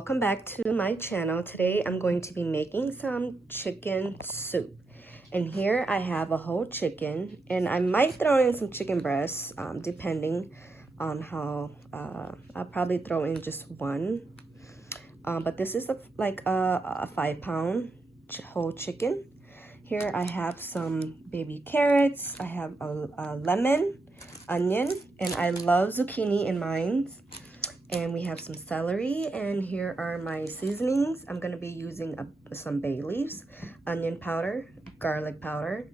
welcome back to my channel. Today I'm going to be making some chicken soup. And here I have a whole chicken, and I might throw in some chicken breasts depending on how, I'll probably throw in just one. But this is like a 5-pound whole chicken. Here I have some baby carrots, I have a lemon, onion, and I love zucchini in mine. And we have some celery, and here are my seasonings. I'm gonna be using some bay leaves, onion powder, garlic powder,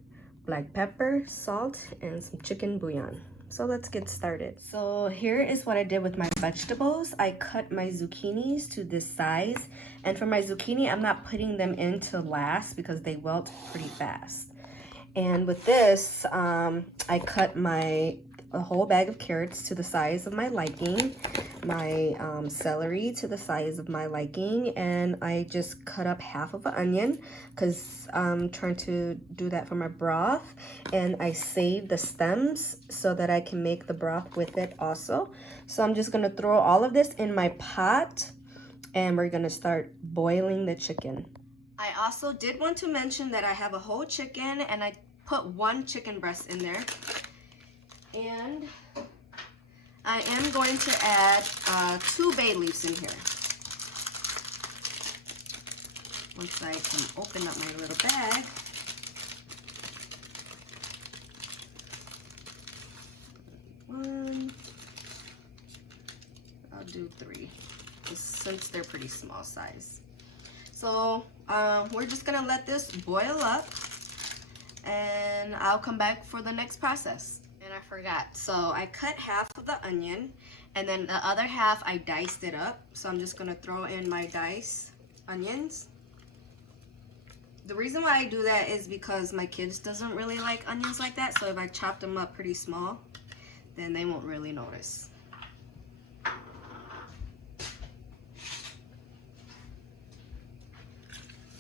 black pepper, salt, and some chicken bouillon. So let's get started. So here is what I did with my vegetables. I cut my zucchinis to this size, and for my zucchini, I'm not putting them in till last because they wilt pretty fast. And with this, I cut a whole bag of carrots to the size of my liking, my celery to the size of my liking, and I just cut up half of an onion because I'm trying to do that for my broth. And I saved the stems so that I can make the broth with it also. So I'm just gonna throw all of this in my pot, and we're gonna start boiling the chicken. I also did want to mention that I have a whole chicken, and I put one chicken breast in there. And I am going to add 2 bay leaves in here. Once I can open up my little bag. One. I'll do 3, since they're pretty small size. So we're just gonna let this boil up, and I'll come back for the next process. And I forgot, so I cut half of the onion, and then the other half I diced it up. So I'm just gonna throw in my diced onions. The reason why I do that is because my kids doesn't really like onions like that, so if I chop them up pretty small, then they won't really notice.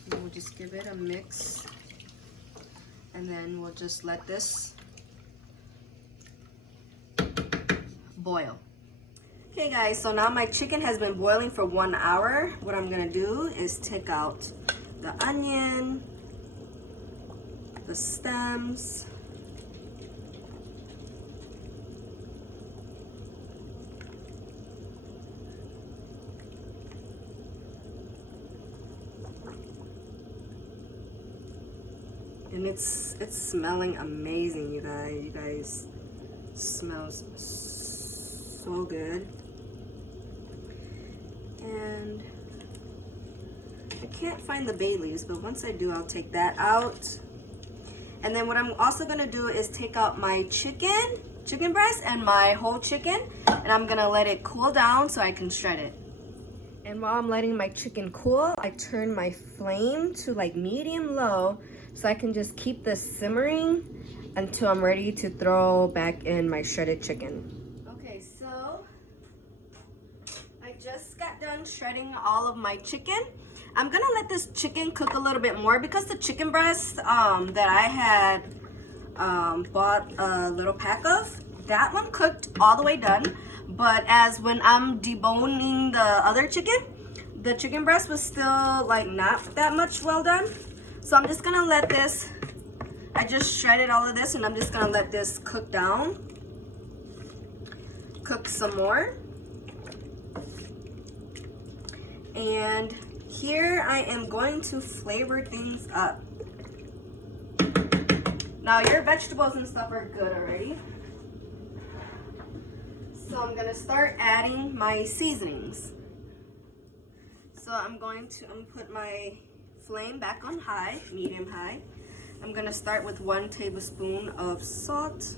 And we'll just give it a mix, and then we'll just let this boil. Okay guys, so now my chicken has been boiling for 1 hour. What I'm gonna do is take out the onion, the stems, and it's smelling amazing, you guys. You guys, smells so good. And I can't find the bay leaves, but once I do, I'll take that out. And then what I'm also gonna do is take out my chicken breast and my whole chicken, and I'm gonna let it cool down so I can shred it. And while I'm letting my chicken cool, I turn my flame to like medium low so I can just keep this simmering until I'm ready to throw back in my shredded chicken. Okay, so I just got done shredding all of my chicken. I'm gonna let this chicken cook a little bit more because the chicken breast that I had bought a little pack of, that one cooked all the way done. But as when I'm deboning the other chicken, the chicken breast was still like not that much well done. So I'm just gonna let this, I just shredded all of this, and I'm just gonna let this cook down, cook some more. And here I am going to flavor things up. Now your vegetables and stuff are good already. So I'm gonna start adding my seasonings. So I'm gonna put my flame back on high, medium high. I'm gonna start with 1 tablespoon of salt.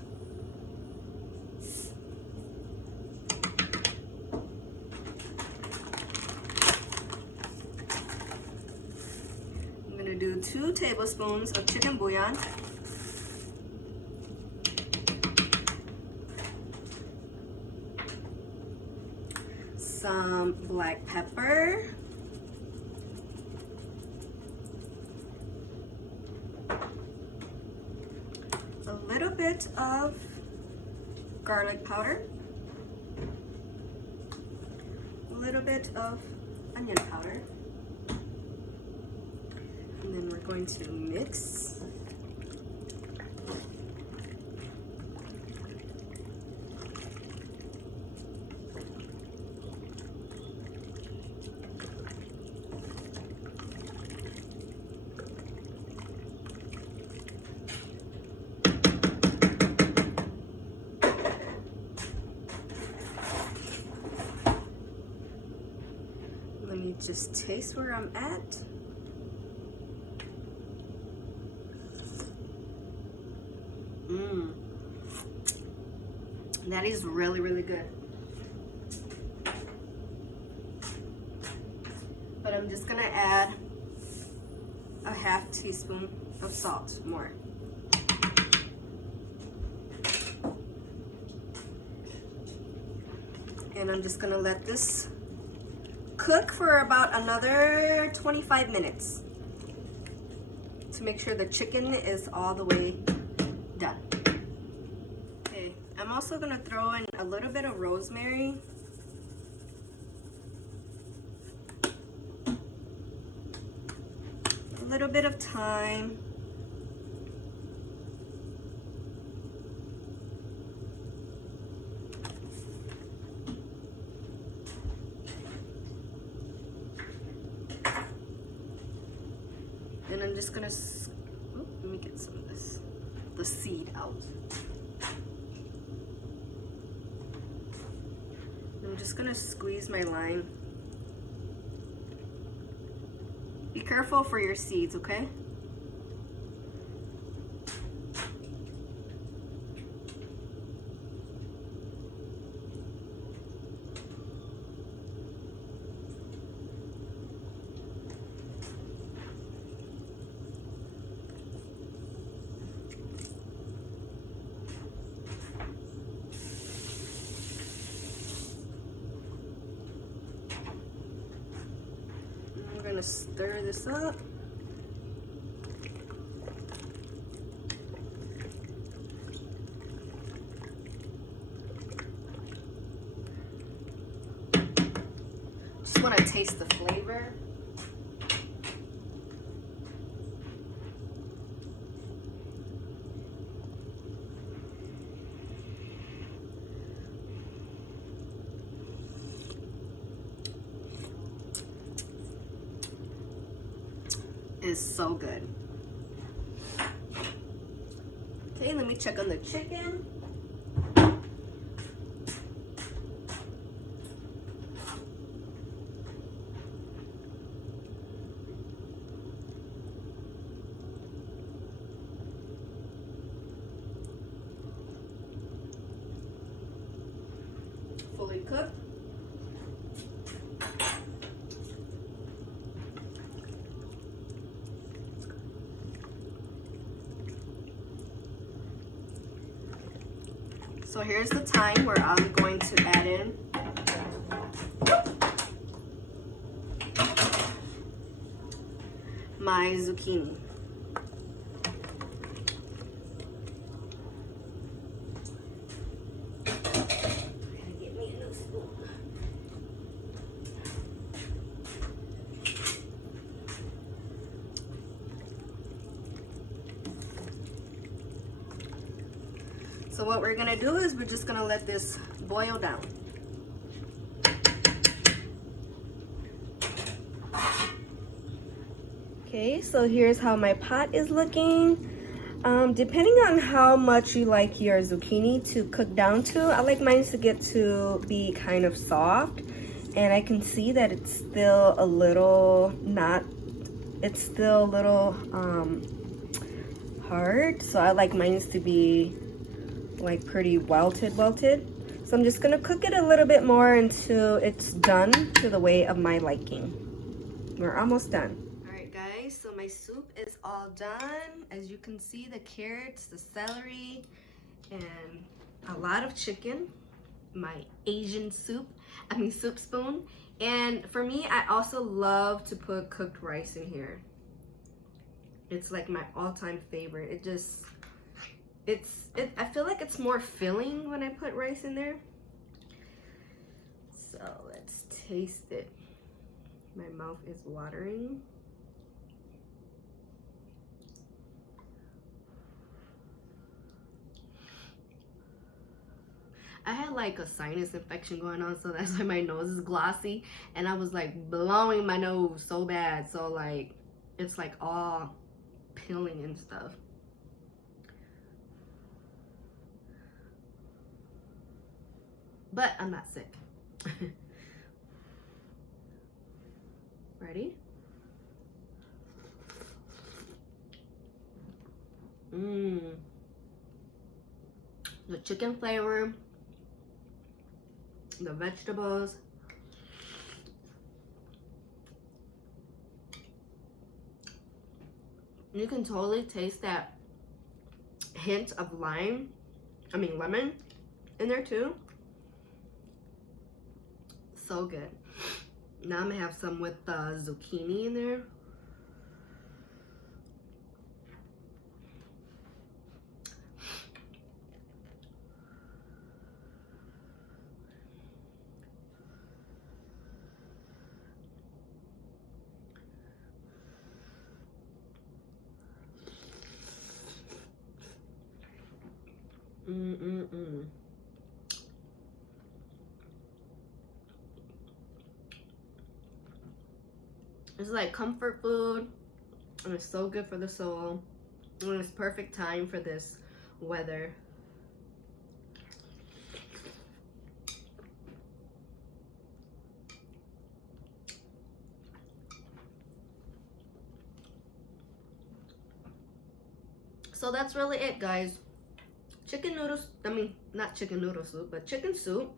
I'm gonna do 2 tablespoons of chicken bouillon. Some black pepper. A little bit of garlic powder, a little bit of onion powder. And then we're going to mix. Let me just taste where I'm at. That is really, really good. But I'm just gonna add a half teaspoon of salt more. And I'm just gonna let this cook for about another 25 minutes to make sure the chicken is all the way done. Okay, I'm also gonna throw in a little bit of rosemary. A little bit of thyme. And I'm just gonna, let me get some of this, the seed out. I'm just gonna squeeze my lime. Be careful for your seeds, okay? We're gonna stir this up. Just want to taste the flavor. Is so good. Okay, let me check on the chicken. Fully cooked. So here's the time where I'm going to add in my zucchini. Get me a new spoon. So what we're gonna do is we're just gonna let this boil down. Okay, so here's how my pot is looking. Depending on how much you like your zucchini to cook down to, I like mine to get to be kind of soft. And I can see that it's still a little it's still a little hard. So I like mine to be like pretty welted. So I'm just gonna cook it a little bit more until it's done to the way of my liking. We're almost done. All right guys, so my soup is all done. As you can see, the carrots, the celery, and a lot of chicken. My Asian soup spoon. And for me, I also love to put cooked rice in here. It's like my all-time favorite. I feel like it's more filling when I put rice in there. So let's taste it. My mouth is watering. I had like a sinus infection going on, so that's why my nose is glossy, and I was like blowing my nose so bad, so like it's like all peeling and stuff. But I'm not sick. Ready? The chicken flavor, the vegetables. You can totally taste that hint of lemon in there too. So good. Now I'm gonna have some with the zucchini in there. It's like comfort food, and it's so good for the soul, and it's perfect time for this weather. So that's really it, guys. Chicken noodles, not chicken noodle soup, but chicken soup.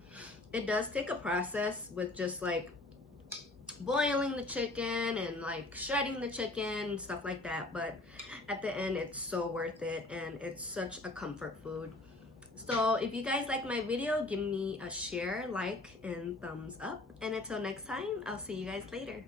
It does take a process with just like boiling the chicken and like shredding the chicken and stuff like that, but at the end it's so worth it, and it's such a comfort food. So if you guys like my video, give me a share, like, and thumbs up, and until next time, I'll see you guys later.